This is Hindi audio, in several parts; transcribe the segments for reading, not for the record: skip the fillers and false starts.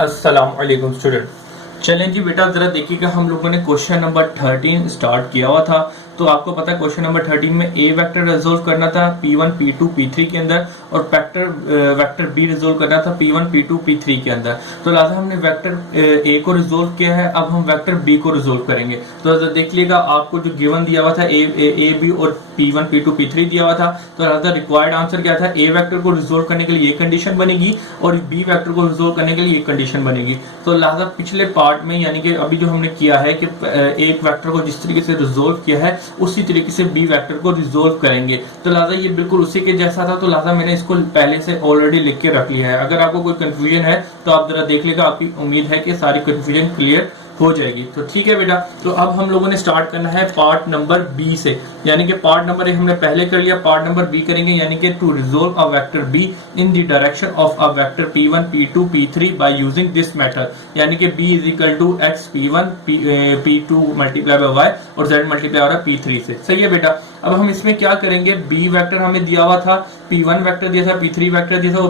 अस्सलाम वालेकुम स्टूडेंट। चलें जी बेटा, जरा देखिएगा, हम लोगों ने क्वेश्चन नंबर 13 स्टार्ट किया हुआ था। तो आपको पता है क्वेश्चन नंबर 13 में ए वेक्टर रिजोल्व करना था P1 P2 P3 के अंदर, और वेक्टर बी रिजोल्व करना था P1 P2 P3 के अंदर। तो लिहाजा हमने वेक्टर ए को रिजोल्व किया है, अब हम वेक्टर बी को रिजोल्व करेंगे। तो देख लीजिएगा, आपको जो गिवन दिया हुआ था ए बी और P1 P2 P3 दिया हुआ था। तो लिहाजा रिक्वायर्ड आंसर क्या था, ए वेक्टर को रिजोल्व करने के लिए ये कंडीशन बनेगी और बी वेक्टर को रिजोल्व करने के लिए ये कंडीशन बनेगी। तो लिहाजा पिछले पार्ट में यानी कि अभी जो हमने किया है कि एक वेक्टर को जिस तरीके से रिजोल्व किया है उसी तरीके से बी वेक्टर को रिजोल्व करेंगे। तो लिहाजा ये बिल्कुल उसी के जैसा था, तो लिहाजा मैंने इसको पहले से ऑलरेडी लिख के रख लिया है। अगर आपको कोई कंफ्यूजन है तो आप जरा देख लेगा, आपकी उम्मीद है कि सारी कंफ्यूजन क्लियर हो जाएगी। तो ठीक है बेटा, तो अब हम लोगों ने स्टार्ट करना है पार्ट नंबर बी से, यानी कि पार्ट नंबर ए हमने पहले कर लिया, पार्ट नंबर बी करेंगे, यानी कि to resolve a vector B in the direction of a vector P1 P2 P3 by using this method, यानी कि b is equal to x P1 P2 multiply by y और z मल्टीप्लाई हो रहा है P3 से। सही है बेटा। अब हम इसमें क्या करेंगे, बी वेक्टर हमें दिया हुआ था, P1 वेक्टर दिया था, P3 वेक्टर दिया था,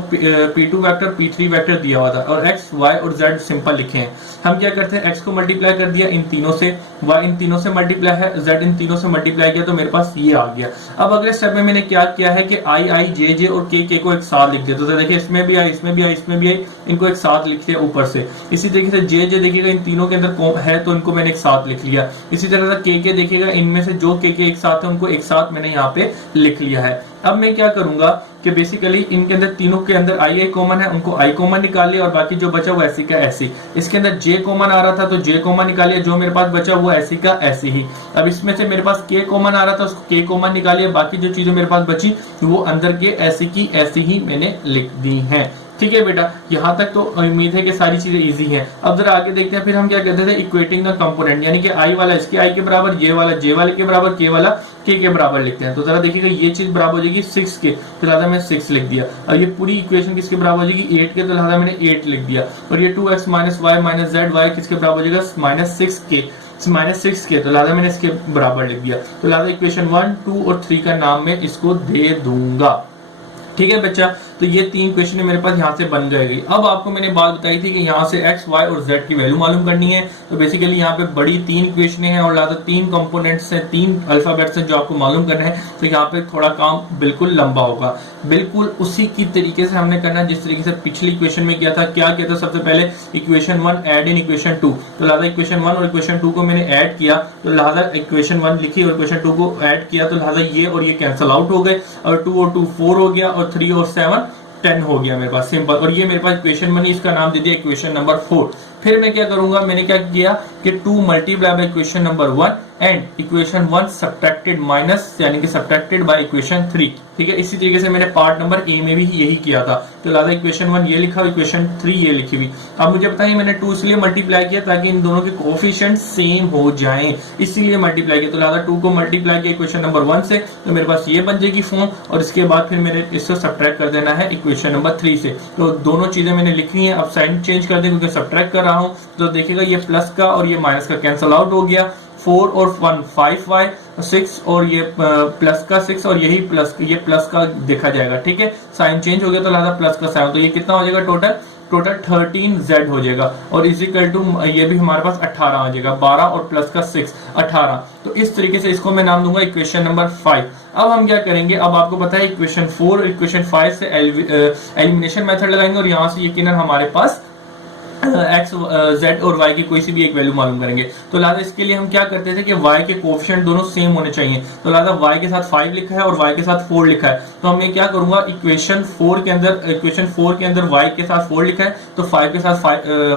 P2 वेक्टर, P3 वेक्टर दिया हुआ था, और x y और z सिंपल लिखे हैं। हम क्या करते हैं, x को मल्टीप्लाई कर दिया इन तीनों से, y इन तीनों से मल्टीप्लाई है, z इन तीनों से मल्टीप्लाई किया, तो मेरे पास ये आ गया। अब अगले स्टेप में मैंने क्या किया है कि i j j और k को एक साथ लिख दिया। तो देखिए, इसमें भी आई, इसमें भी आई, इसमें भी आई, इनको एक साथ लिख दिया ऊपर से। इसी तरीके से j j देखिएगा इन तीनों के अंदर है, तो इनको मैंने एक साथ लिख लिया। इसी तरह से k देखिएगा, इनमें से जो k एक साथ है उनको एक साथ मैंने यहाँ पे लिख लिया है। अब मैं क्या करूंगा कि बेसिकली इनके अंदर तीनों के अंदर आई कॉमन है, उनको आई कॉमन निकाल लिया और बाकी जो बचा वो ऐसी का ऐसी। इसके अंदर जे कॉमन आ रहा था तो जे कॉमन निकाल लिया, जो मेरे पास बचा वो ऐसी का ऐसी ही। अब इसमें से मेरे पास के कॉमन आ रहा था, उसको के कॉमन निकाल लिया, बाकी जो चीजें मेरे पास बची वो अंदर के ऐसी की ऐसी ही मैंने लिख दी है। ठीक है बेटा, यहाँ तक तो उम्मीद है कि सारी चीजें इजी हैं। अब जरा आगे देखते हैं, फिर हम क्या कहते थे, इक्वेटिंग द कंपोनेंट, यानी कि आई वाला इसके आई के बराबर, ये वाला जे वाले के बराबर, के वाला के बराबर लिखते हैं। तो जरा देखिएगा, ये चीज बराबर हो जाएगी 6 के, तो लिहाजा मैं 6 लिख दिया। और ये पूरी इक्वेशन किसके बराबर हो जाएगी, 8 के, तो लिहाजा मैंने 8 लिख दिया। और ये 2x minus Y minus Z Y किसके बराबर हो जाएगा, -6 के, तो लिहाजा मैंने इसके बराबर लिख दिया। तो लिहाजा इक्वेशन 1, 2 और 3 का नाम मैं इसको दे दूंगा। ठीक है बच्चा, तो ये 3 क्वेश्चन मेरे पास यहाँ से बन जाएगी। अब आपको मैंने बात बताई थी कि यहाँ से x, y और z की वैल्यू मालूम करनी है। तो बेसिकली यहाँ पे बड़ी 3 क्वेश्चन है और लाता 3 कंपोनेंट्स हैं, 3 अल्फाबेट्स हैं जो आपको मालूम करना है। तो यहाँ पे थोड़ा काम बिल्कुल लंबा होगा, बिल्कुल उसी की तरीके से हमने करना है जिस तरीके से पिछली इक्वेशन में किया था। क्या किया था, सबसे पहले इक्वेशन 1 एड इन इक्वेशन 2, तो लिहाजा इक्वेशन 1 और इक्वेशन 2 को मैंने ऐड किया, तो लिहाजा इक्वेशन 1 लिखी और इक्वेशन 2 को ऐड किया, तो लिहाजा ये और ये कैंसिल आउट हो गए, और 2 और 2 4 हो गया, और 3 और 7 10 हो गया मेरे पास, सिंपल। और ये मेरे पास इक्वेशन बनी, इसका नाम दे दिया इक्वेशन नंबर 4। फिर मैं क्या करूंगा, मैंने क्या किया कि 2 multiply by equation number 1 and equation 1 subtracted minus, यानी कि सब्ट्रैक्टेड बाय इक्वेशन 3। ठीक है, इसी तरीके से मैंने पार्ट नंबर ए में भी यही किया था। तो लिहाजा इक्वेशन 1 ये लिखा, इक्वेशन 3 ये लिखी हुई। अब मुझे बताइए, मैंने 2 इसलिए मल्टीप्लाई किया ताकि इन दोनों के कोएफिशिएंट सेम हो जाएं, इसीलिए मल्टीप्लाई किया। तो लिहाजा 2 को मल्टीप्लाई किया इक्वेशन नंबर 1 से, तो मेरे पास ये बन जाएगी फॉर्म, और इसके बाद फिर मेरे इसको सब्ट्रैक्ट कर देना है इक्वेशन नंबर 3 से। तो दोनों चीजें मैंने लिखी है, अब साइन चेंज कर दें क्योंकि सब्ट्रैक्ट कर रहा हूं। तो देखिएगा, ये प्लस का और ये माइनस का कैंसिल आउट हो गया, 4 और 1 5y, 6 और ये प्लस का 6 और यही प्लस, ये प्लस का देखा जाएगा। ठीक है, साइन चेंज हो गया तो लिहाजा प्लस का साइन, तो ये कितना हो जाएगा, टोटल 13z हो जाएगा, और इज इक्वल टू ये भी हमारे पास 18 आ जाएगा, 12 और प्लस का 6 18। तो इस तरीके से इसको मैं नाम दूंगा इक्वेशन नंबर 5। अब हम क्या करेंगे, अब आपको पता है इक्वेशन 4 और इक्वेशन 5 से एलिमिनेशन मेथड लगाएंगे, और यहाँ से यकीनन हमारे पास x, z और y की कोई सी भी एक वैल्यू मालूम करेंगे। तो लिहाजा इसके लिए हम क्या करते थे कि y के कोएफिशिएंट दोनों सेम होने चाहिए। तो लिहाजा y के साथ 5 लिखा है और y के साथ 4 लिखा है, तो मैं क्या करूंगा, इक्वेशन 4 के अंदर y के साथ 4 लिखा है, तो 5 के साथ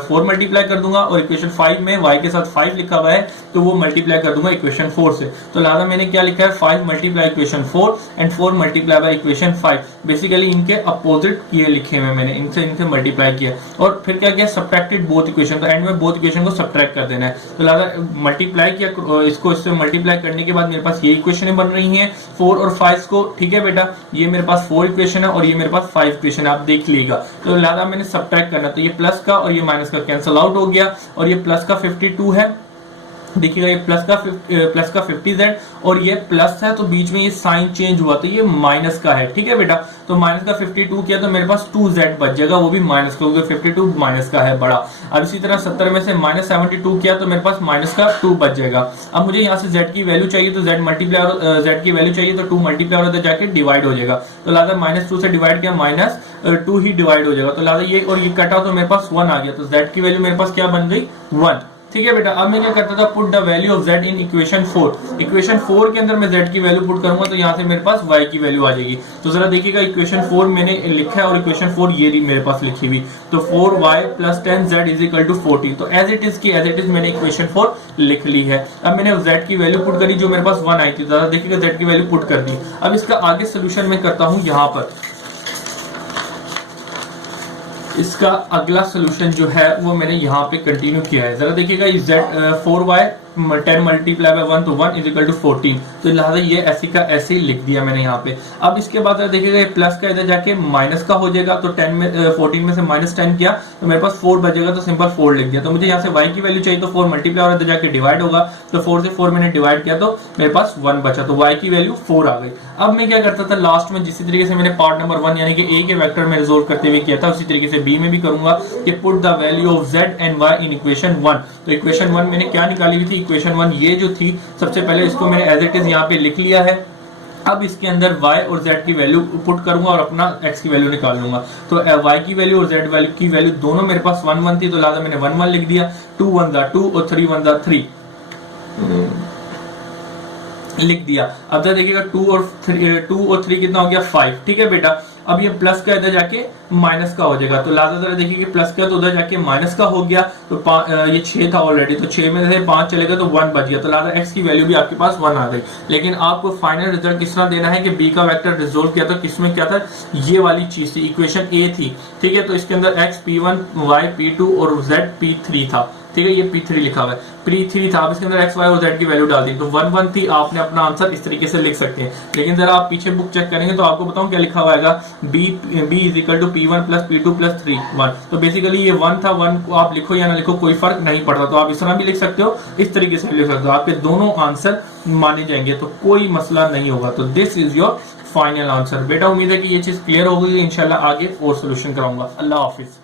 4 मल्टीप्लाई कर दूंगा, और इक्वेशन 5 में y के साथ 5 लिखा हुआ है तो वो मल्टीप्लाई कर दूंगा इक्वेशन 4 से। तो लिहाजा मैंने क्या लिखा है, 5 multiply equation 4 and 4 multiply by equation 5। Basically इनके अपोजिट ये लिखे हुए मैंने, इनसे मल्टीप्लाई किया, और फिर क्या किया, सब्ट्रैक्टेड बोथ इक्वेशन, तो एंड में बोथ इक्वेशन को सब्ट्रैक्ट कर देना है। तो लिहाजा मल्टीप्लाई किया, इसको इससे मल्टीप्लाई करने के बाद मेरे पास ये इक्वेशन बन रही हैं 4 और 5 को। ठीक है बेटा, ये मेरे पास 4 इक्वेशन है और ये मेरे पास 5 इक्वेशन है, आप देख लीजिएगा। तो लिहाजा मैंने सब्ट्रैक्ट करना, तो ये प्लस का और ये माइनस का कैंसिल आउट हो गया, और ये प्लस का 52 है देखिएगा ये प्लस का 50z और ये प्लस है तो बीच में ये साइन चेंज हुआ तो ये माइनस का है, ठीक है बेटा। तो माइनस का 52 किया तो मेरे पास 2z बच जाएगा, वो भी माइनस का, क्योंकि 52 माइनस का है बड़ा। अब इसी तरह 70 में से माइनस 72 किया तो मेरे पास माइनस का 2 बच जाएगा। अब मुझे यहाँ से z की वैल्यू चाहिए तो z मल्टीप्लाई z की वैल्यू चाहिए तो 2 मल्टीप्लाई होता जाके डिवाइड हो जाएगा। तो लिहाजा -2 से डिवाइड किया -2 ही डिवाइड हो जाएगा। तो लिहाजा ये और ये कटा तो मेरे पास 1 आ गया, तो z की वैल्यू मेरे पास क्या बन गई 1, ठीक है बेटा। अब मैं क्या करता था, put the value of z in equation 4। Equation 4 के अंदर मैं z की वैल्यू पुट करूंगा तो यहाँ से मेरे पास y की वैल्यू आ जाएगी। तो जरा देखिएगा इक्वेशन 4 मैंने लिखा है और इक्वेशन 4 ये मेरे पास लिखी हुई। तो 4y + 10z = 40। तो एज इट इज मैंने इक्वेशन 4 लिख ली है। अब मैंने z की वैल्यू पुट करी जो मेरे पास 1 आई थी, जरा देखिएगा z की वैल्यू पुट कर दी। अब इसका आगे सोल्यूशन मैं करता हूं यहाँ पर। इसका अगला सोल्यूशन जो है वो मैंने यहाँ पे कंटिन्यू किया है। जरा देखिएगा z 4y 10 मल्टीप्लाई बाय 1 तो 1 = 14। तो लिहाजा ये ऐसे का ऐसे ही लिख दिया मैंने यहाँ पे। अब इसके बाद देखिएगा ये प्लस का इधर जाके माइनस का हो जाएगा। तो 14 में से -10 किया तो मेरे पास 4 बचेगा, तो सिंपल 4 लिख दिया। तो मुझे यहाँ से y की वैल्यू चाहिए तो 4 मल्टीप्लाई और इधर जाके डिवाइड होगा। तो 4 से 4 मैंने डिवाइड किया तो मेरे पास 1 बचा, तो y की वैल्यू 4 आ गई। अब मैं क्या करता था लास्ट में, जिस तरीके से मैंने पार्ट नंबर 1 यानी कि a के वेक्टर में रिजोल्व करते हुए किया था उसी तरीके से b में भी करूंगा कि put the value of z and y in equation 1। तो इक्वेशन 1 मैंने क्या निकाली हुई थी, इक्वेशन 1 ये जो थी, सबसे पहले इसको मैंने एज इट इज यहाँ पे लिख लिया है। अब इसके अंदर y और z की वैल्यू पुट करूंगा और अपना x की वैल्यू निकाल लूंगा। तो y की वैल्यू और z वैल्यू की वैल्यू दोनों मेरे पास 1 1 थी, तो लिहाजा मैंने 1 1 लिख दिया। 2 1 2 और 3 1 3 लिख दिया। अब जरा देखिएगा 2 और 3 कितना हो गया 5, ठीक है बेटा। अब ये प्लस का इधर जाके माइनस का हो जाएगा। तो लिहाजा जरा देखिए कि प्लस का तो उधर जाके माइनस का हो गया। तो ये 6 था ऑलरेडी, तो 6 में से 5 चलेगा तो 1 बच गया। तो लिहाजा x की वैल्यू भी आपके पास 1 आ गई। लेकिन आपको फाइनल रिजल्ट किस तरह देना है कि b का वेक्टर रिजोल्व किया था, किसमें क्या था, ये वाली चीज थी, इक्वेशन a थी, ठीक है। तो इसके अंदर x p1 y p2 और z p3 था, ठीक है। ये P3 लिखा हुआ है, P3 था। अब इसके अंदर x, y और z की वैल्यू डाल दी तो 1 1 थी। आपने अपना आंसर इस तरीके से लिख सकते हैं। लेकिन जरा आप पीछे बुक चेक करेंगे तो आपको बताऊं क्या लिखा हुआ है, b = p1 + p2 + 3 1। तो बेसिकली ये 1 था। 1 को आप लिखो या ना लिखो कोई फर्क नहीं पड़ता। तो आप इस तरह भी लिख सकते हो, इस तरीके से लिख सकते हो, आपके दोनों आंसर माने जाएंगे, तो कोई मसला नहीं होगा। तो this is your final answer. बेटा उम्मीद है कि ये चीज क्लियर हो गई। इंशाल्लाह आगे और सोल्यूशन कराऊंगा। अल्लाह हाफिज।